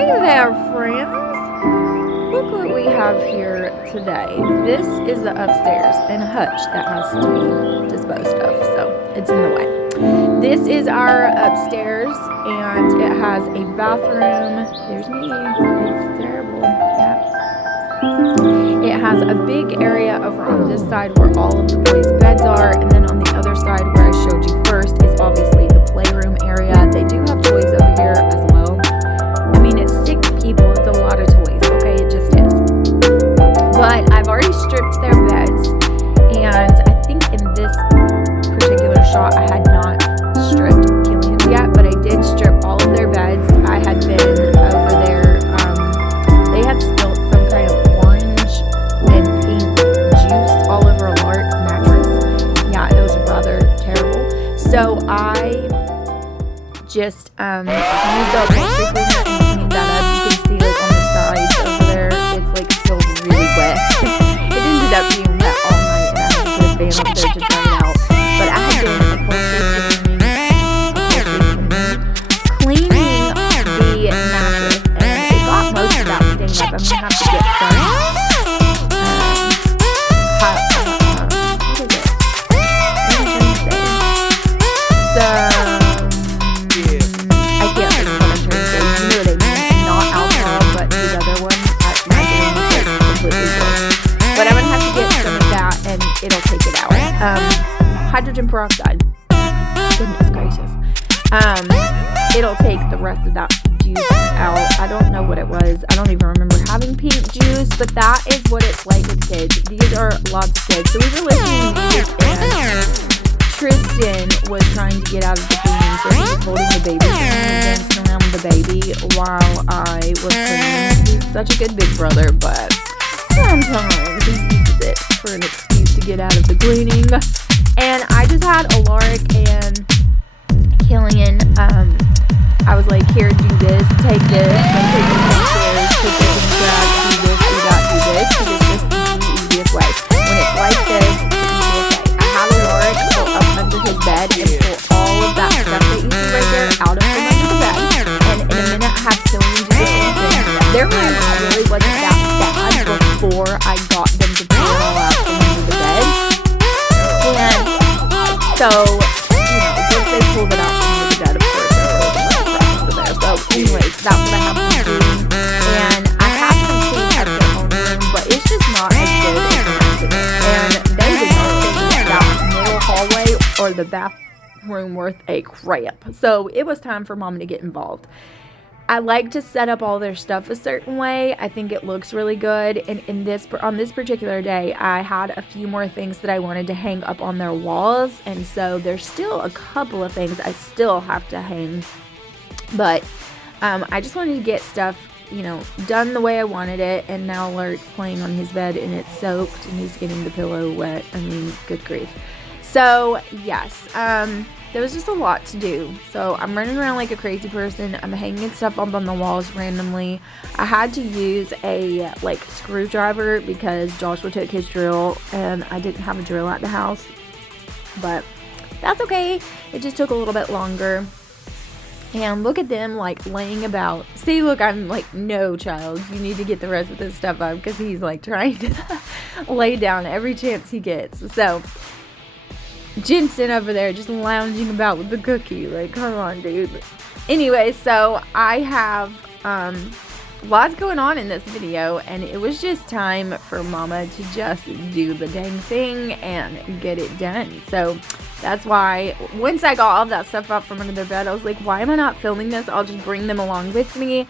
Hey there, friends! Look what we have here today. This is the upstairs and a hutch that has to be disposed of, so it's in the way. This is our upstairs, and it has a bathroom. There's me. It's terrible. Yeah. It has a big area over on this side where all of the boys' beds are, and then on the other side where I showed you first is obviously the playroom area. They do have toys over here as well. I mean, it's 6 people. It's a lot of toys, okay? It just is. But I've already stripped their beds, and I think in this particular shot I had not stripped Killian's yet, but I did strip all of their beds. I had been over there. They had spilled some kind of orange and pink juice all over Lark's mattress. Yeah, it was rather terrible. So I just used up pantry cleaner and cleaned that up. You can see like on the sides over there, it's like still really wet. It ended up being wet all night, and I had to put a fan up there to dry it out. But I had been cleaning the mattress, and it got most of that stained up. I'm gonna have to get some it'll take it out. Hydrogen peroxide. Goodness gracious. It'll take the rest of that juice out. I don't know what it was. I don't even remember having pink juice, but that is what it's like with kids. These are lots of kids. So we were listening to music, and Tristan was trying to get out of the cleaning, so he was holding the baby and dancing around with the baby while I was cleaning. He's such a good big brother, but sometimes he uses it for an excuse to get out of the cleaning. And I just had Alaric and Killian. I was like, here, do this, take this, then take this downstairs, put this in the garage, do this, do that, do this, because it's just the easiest way. When it's like this, it's the easiest way. I had Alaric go up under his bed and pull all of that stuff that you see right there out of from under the bed. And in a minute, I have Killian do the same thing. Their room really wasn't that bad before I got them to pull it all out from under the bed. And so, once they pulled it out from under the bed, of course, there was a bunch of crap under there. So, anyways, that's what I have them doing. And I have them clean at their own room, but it's just not as good as the rest of it. And they did not think that middle hallway or the bathroom worth a crap. So, it was time for Mama to get involved. I like to set up all their stuff a certain way. I think it looks really good. And on this particular day, I had a few more things that I wanted to hang up on their walls. And so there's still a couple of things I still have to hang. But I just wanted to get stuff, done the way I wanted it. And now Lark's playing on his bed and it's soaked and he's getting the pillow wet. I mean, good grief. So, yes. There was just a lot to do. So I'm running around like a crazy person. I'm hanging stuff up on the walls randomly. I had to use a screwdriver because Joshua took his drill and I didn't have a drill at the house. But that's okay. It just took a little bit longer. And look at them laying about. See, look, I'm like, no, child, you need to get the rest of this stuff up because he's trying to lay down every chance he gets. So Jensen over there just lounging about with the cookie. Come on, dude. Anyway, so I have lots going on in this video, and it was just time for Mama to just do the dang thing and get it done. So that's why once I got all that stuff out from under their bed, I was like, why am I not filming this? I'll just bring them along with me.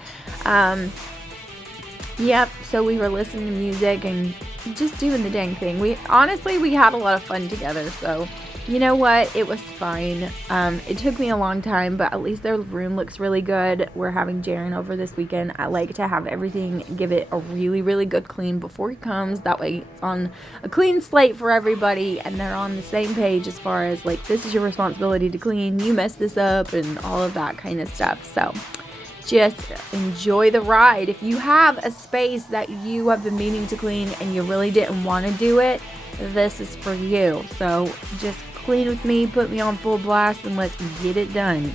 Yep, so we were listening to music and just doing the dang thing. We had a lot of fun together, so you know what? It was fine. It took me a long time, but at least their room looks really good. We're having Jaren over this weekend. I like to have everything, give it a really, really good clean before he comes. That way it's on a clean slate for everybody, and they're on the same page as far as this is your responsibility to clean. You messed this up and all of that kind of stuff. So just enjoy the ride. If you have a space that you have been meaning to clean and you really didn't want to do it, this is for you. So just clean with me, put me on full blast, and let's get it done.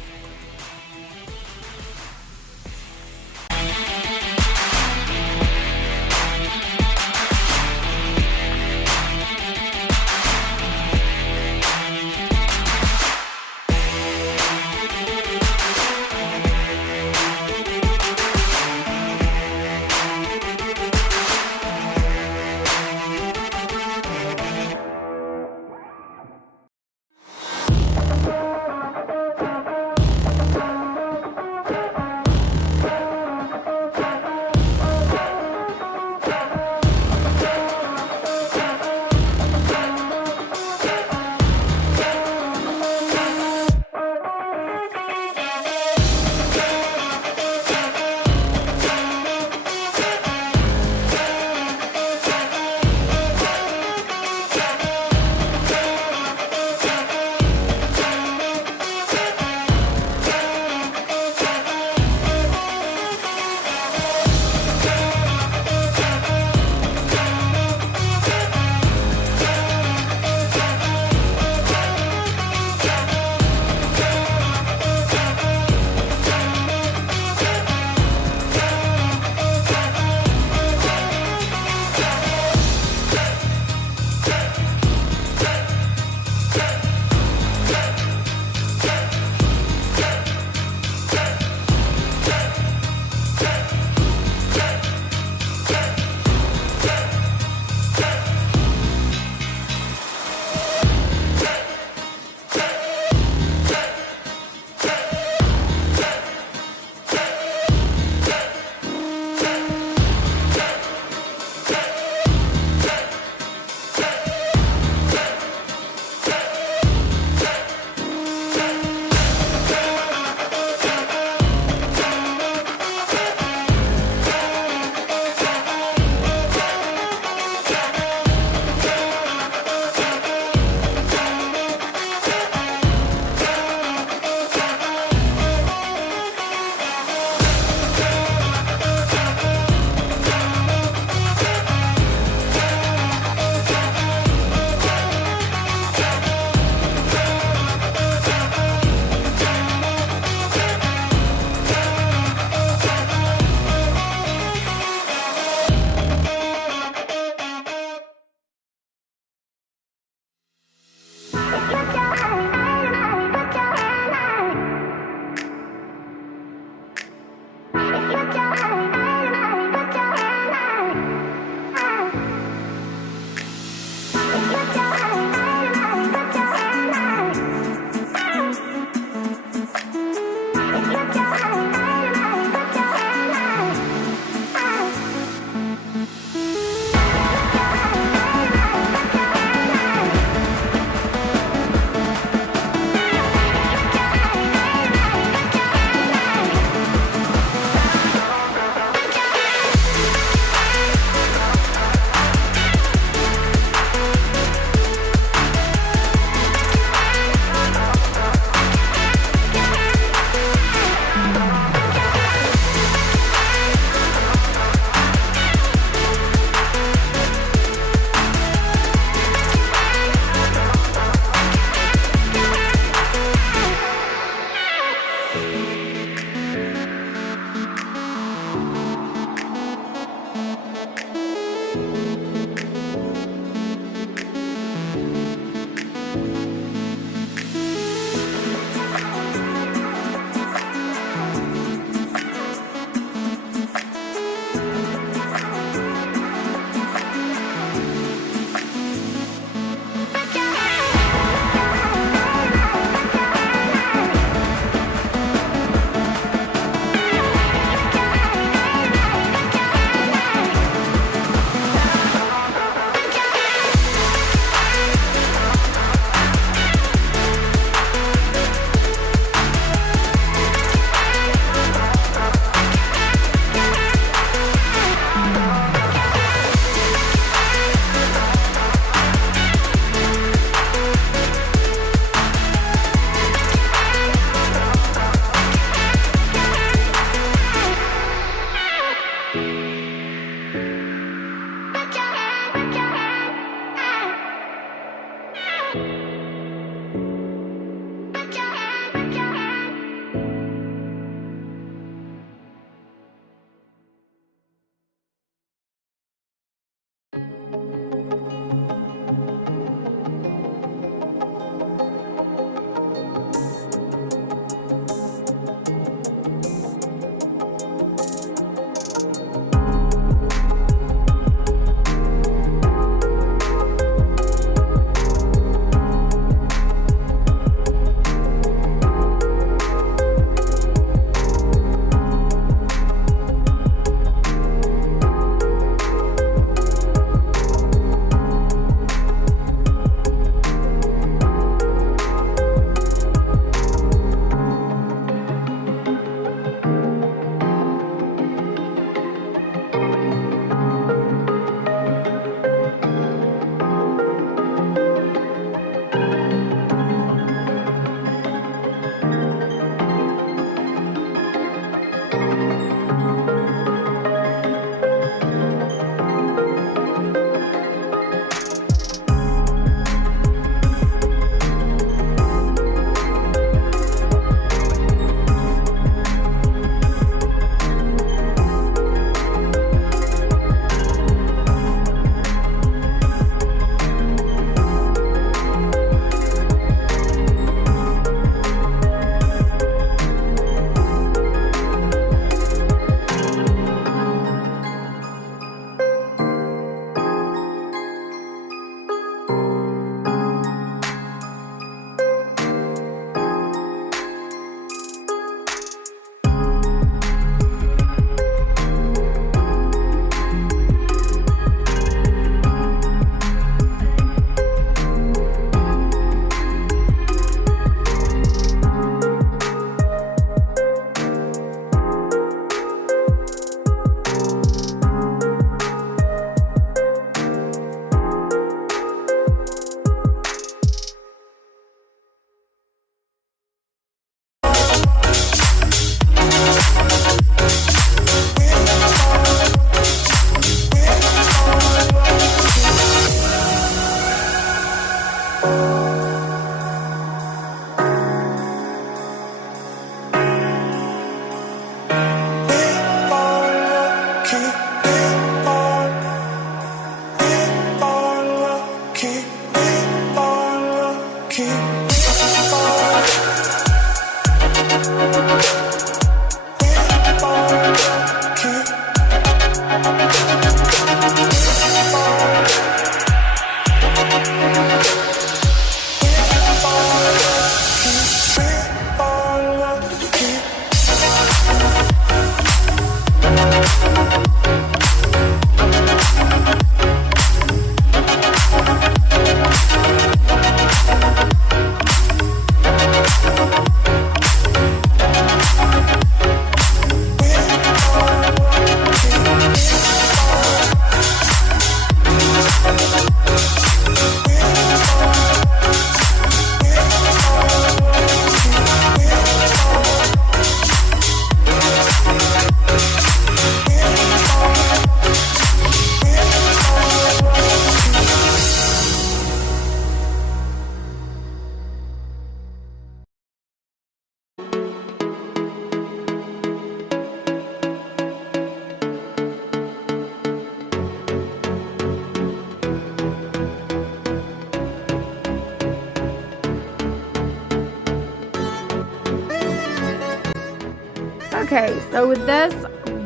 Okay, so with this,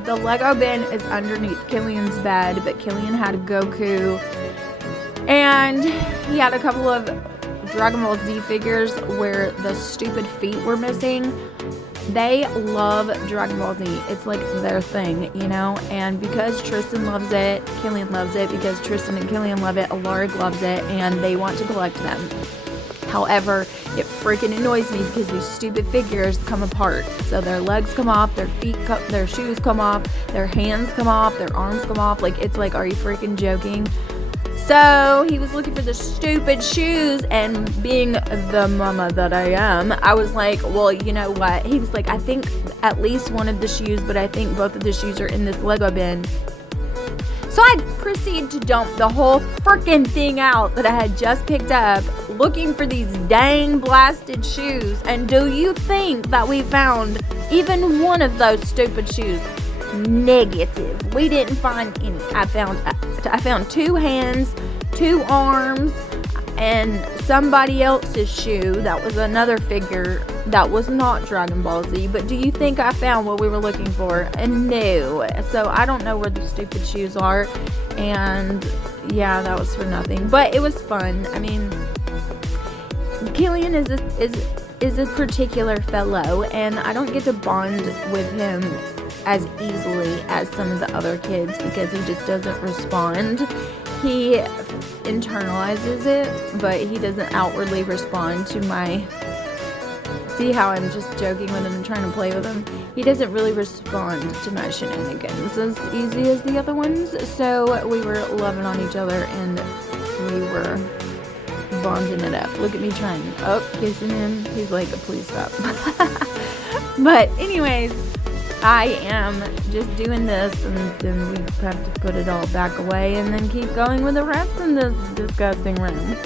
the Lego bin is underneath Killian's bed, but Killian had a Goku, and he had a couple of Dragon Ball Z figures where the stupid feet were missing. They love Dragon Ball Z. It's like their thing, you know? And because Tristan loves it, Killian loves it. Because Tristan and Killian love it, Alaric loves it, and they want to collect them. However, it freaking annoys me because these stupid figures come apart. So their legs come off, their feet, their shoes come off, their hands come off, their arms come off. Like, it's like, are you freaking joking? So he was looking for the stupid shoes, and being the mama that I am, I was like, well, you know what? He was like, I think at least one of the shoes, but I think both of the shoes are in this Lego bin. So I proceed to dump the whole freaking thing out that I had just picked up, looking for these dang blasted shoes. And do you think that we found even one of those stupid shoes? Negative. We didn't find any. I found 2 hands, 2 arms, and somebody else's shoe. That was another figure that was not Dragon Ball Z. But do you think I found what we were looking for? And no. So I don't know where the stupid shoes are. And yeah, that was for nothing. But it was fun. I mean, Killian is a particular fellow, and I don't get to bond with him as easily as some of the other kids because he just doesn't respond. He internalizes it, but he doesn't outwardly respond to my... See how I'm just joking with him and trying to play with him? He doesn't really respond to my shenanigans as easy as the other ones. So we were loving on each other, and we were bonding it up. Look at me trying. Oh, kissing him. He's like, please stop. But anyways, I am just doing this, and then we have to put it all back away and then keep going with the rest in this disgusting room.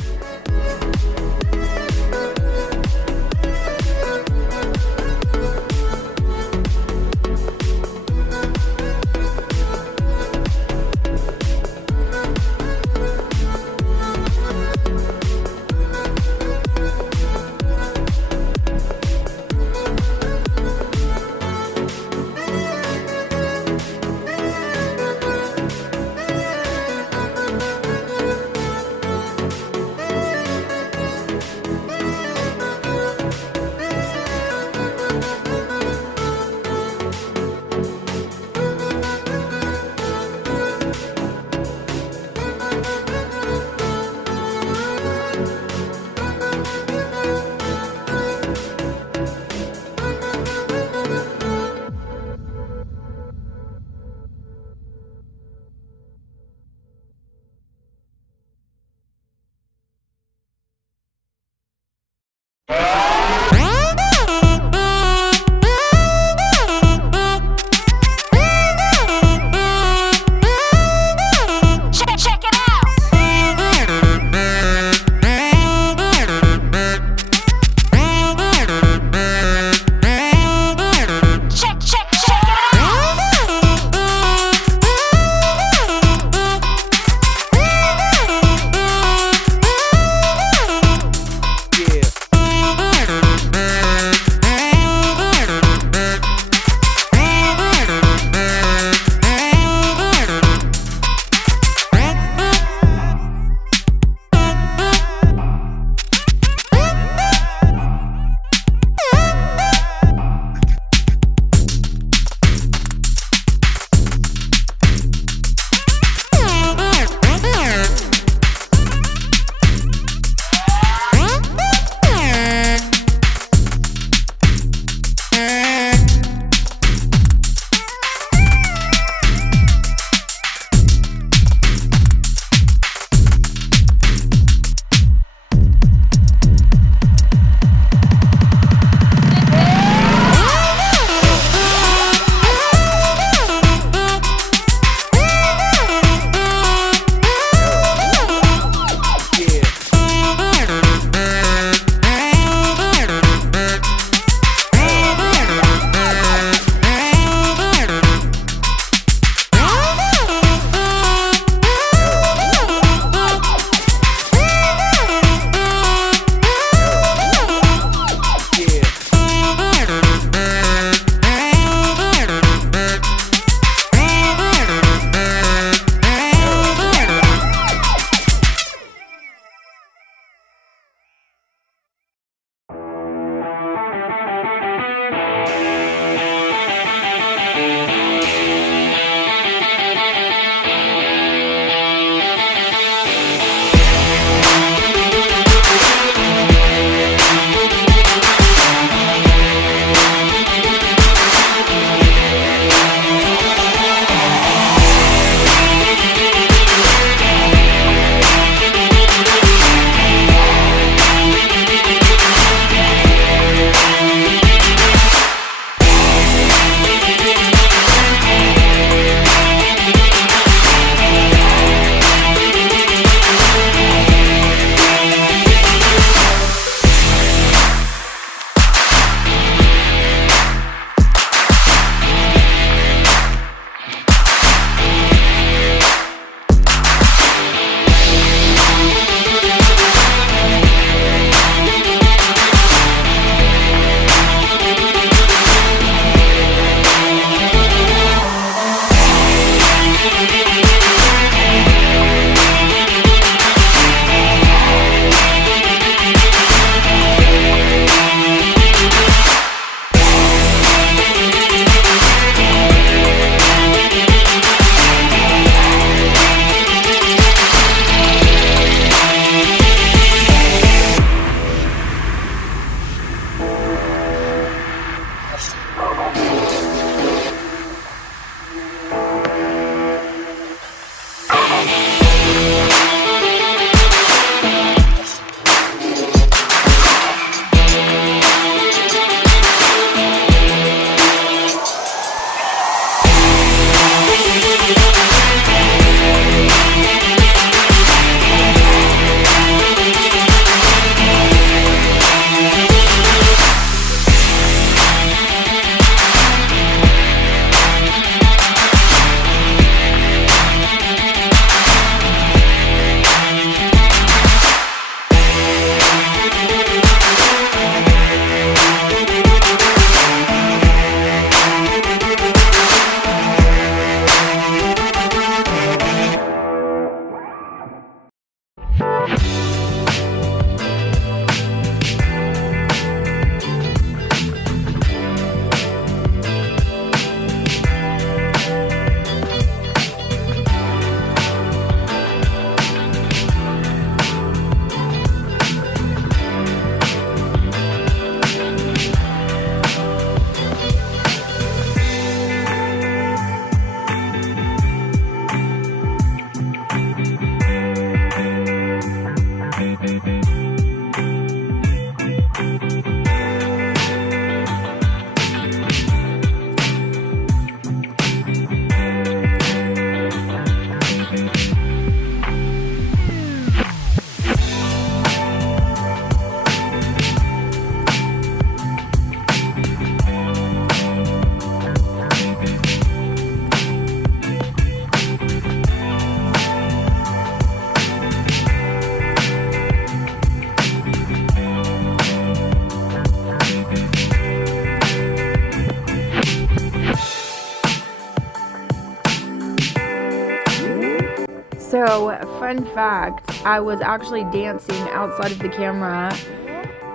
So, fun fact, I was actually dancing outside of the camera,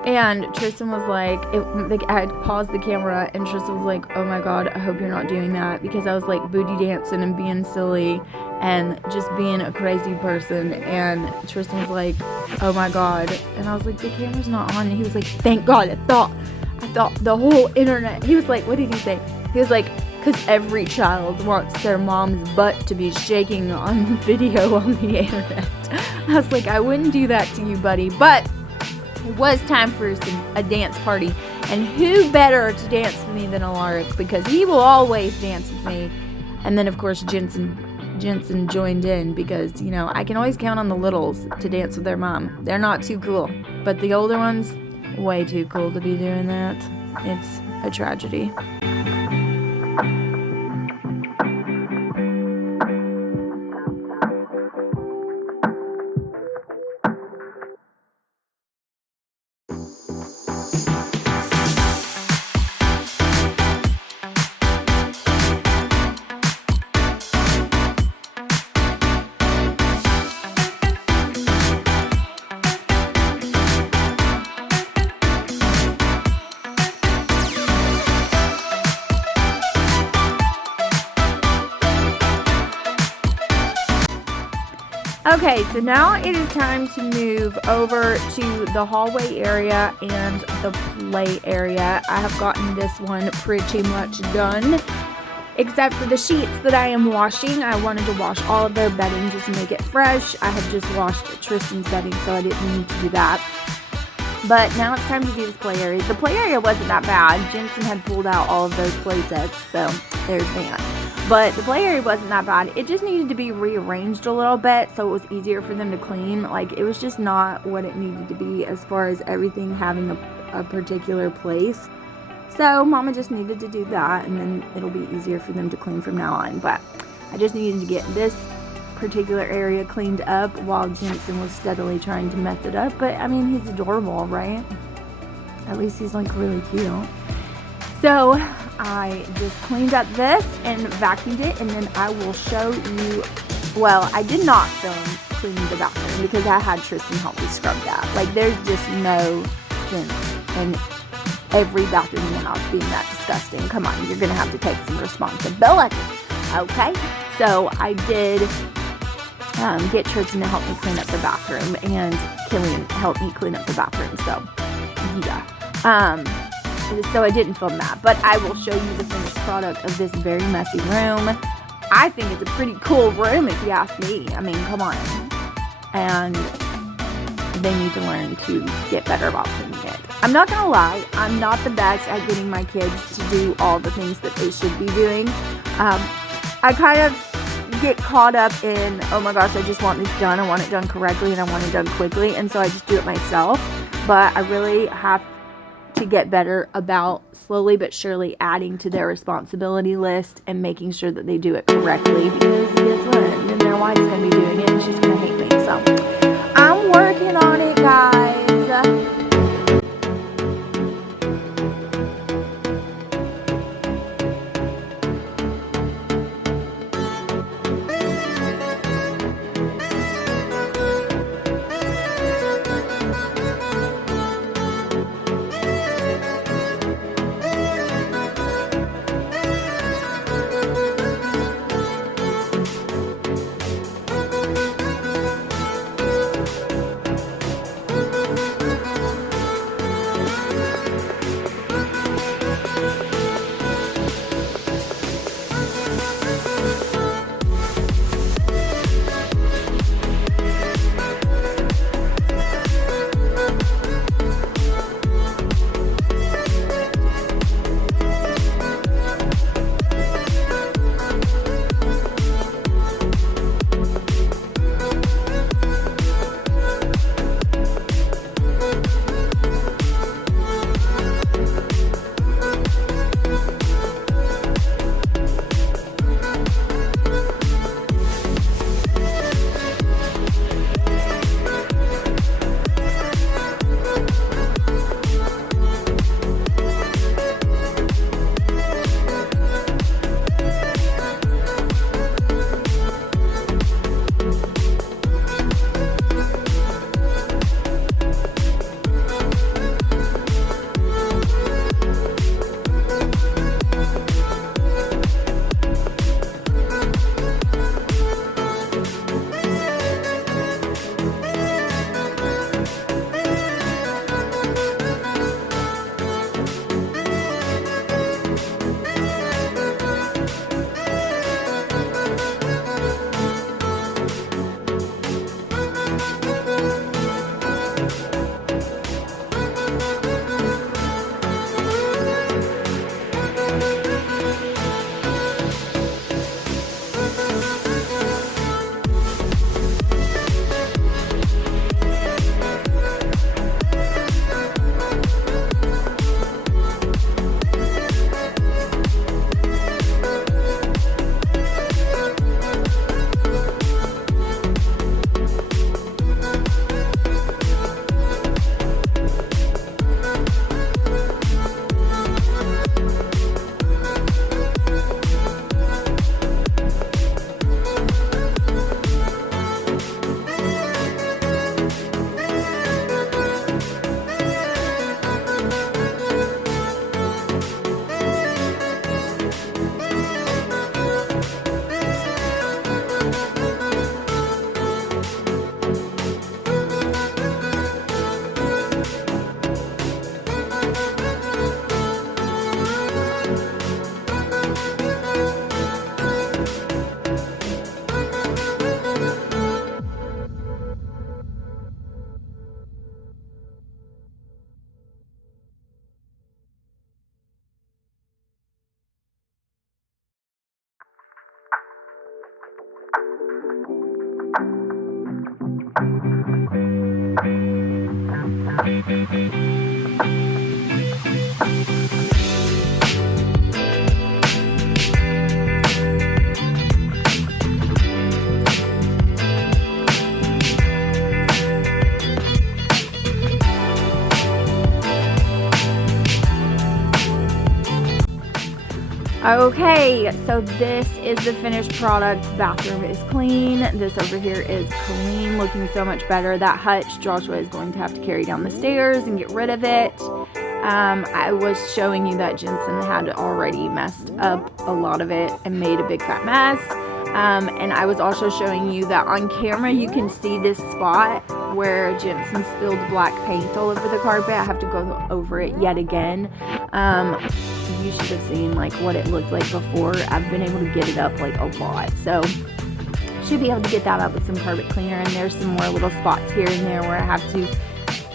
and Tristan was like, I had paused the camera, and Tristan was like, oh my god, I hope you're not doing that, because I was like booty dancing and being silly and just being a crazy person. And Tristan was like, oh my god, and I was like, the camera's not on, and he was like, thank god. I thought the whole internet, he was like, what did he say? He was like, because every child wants their mom's butt to be shaking on video on the internet. I was like, I wouldn't do that to you, buddy, but it was time for a dance party, and who better to dance with me than Alaric, because he will always dance with me. And then of course Jensen joined in, because you know I can always count on the littles to dance with their mom. They're not too cool, but the older ones, way too cool to be doing that. It's a tragedy. Okay, so now it is time to move over to the hallway area and the play area. I have gotten this one pretty much done, except for the sheets that I am washing. I wanted to wash all of their bedding just to make it fresh. I had just washed Tristan's bedding, so I didn't need to do that. But now it's time to do this play area. The play area wasn't that bad. Jensen had pulled out all of those play sets, so there's that. But the play area wasn't that bad. It just needed to be rearranged a little bit so it was easier for them to clean. Like, it was just not what it needed to be as far as everything having a particular place. So Mama just needed to do that, and then it'll be easier for them to clean from now on. But I just needed to get this particular area cleaned up while Jensen was steadily trying to mess it up. But I mean, he's adorable, right? At least he's like really cute. So I just cleaned up this and vacuumed it, and then I will show you. Well, I did not film cleaning the bathroom because I had Tristan help me scrub that. Like, there's just no sense in every bathroom in the house being that disgusting. Come on, you're gonna have to take some responsibility, okay? So I did get Tristan to help me clean up the bathroom, and Killian helped me clean up the bathroom. So yeah, so I didn't film that, but I will show you the finished product of this very messy room. I think it's a pretty cool room if you ask me. I mean, come on. And they need to learn to get better about cleaning it. I'm not gonna lie, I'm not the best at getting my kids to do all the things that they should be doing. I kind of get caught up in, oh my gosh, I just want this done, I want it done correctly, and I want it done quickly, and so I just do it myself. But I really have to get better about slowly but surely adding to their responsibility list and making sure that they do it correctly, because guess what? Then their wife's going to be doing it and she's going to hate me. So I'm working on it, guys. Okay, so this is the finished product. Bathroom is clean. This over here is clean, looking so much better. That hutch, Joshua is going to have to carry down the stairs and get rid of it. I was showing you that Jensen had already messed up a lot of it and made a big fat mess. And I was also showing you that on camera you can see this spot where Jensen spilled black paint all over the carpet. I have to go over it yet again. You should have seen like what it looked like before. I've been able to get it up like a lot, so should be able to get that up with some carpet cleaner. And there's some more little spots here and there where I have to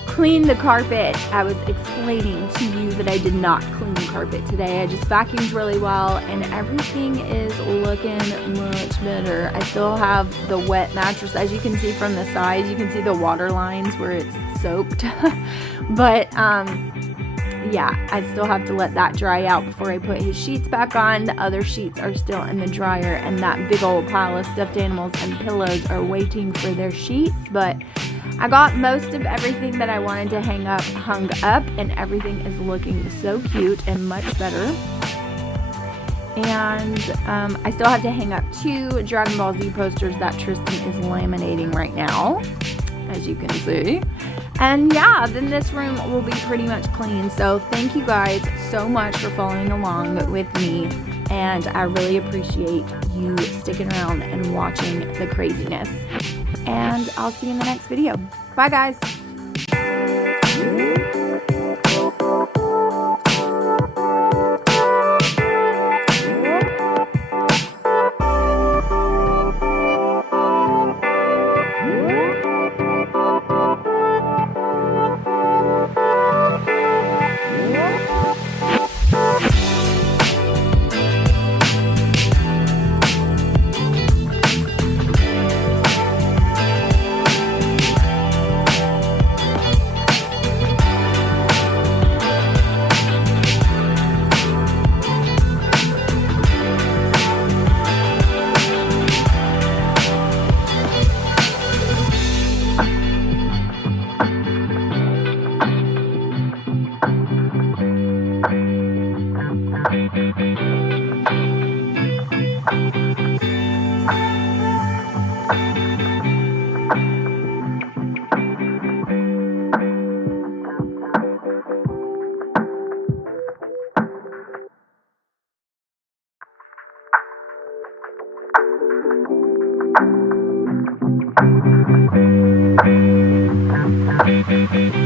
clean the carpet. I was explaining to you that I did not clean the carpet today. I just vacuumed really well and everything is looking much better. I still have the wet mattress. As you can see from the sides, you can see the water lines where it's soaked. But yeah, I still have to let that dry out before I put his sheets back on. The other sheets are still in the dryer, and that big old pile of stuffed animals and pillows are waiting for their sheets. But I got most of everything that I wanted to hang up hung up, and everything is looking so cute and much better. And I still have to hang up 2 Dragon Ball Z posters that Tristan is laminating right now, as you can see. And yeah, then this room will be pretty much clean. So thank you guys so much for following along with me. And I really appreciate you sticking around and watching the craziness. And I'll see you in the next video. Bye guys. Thank you.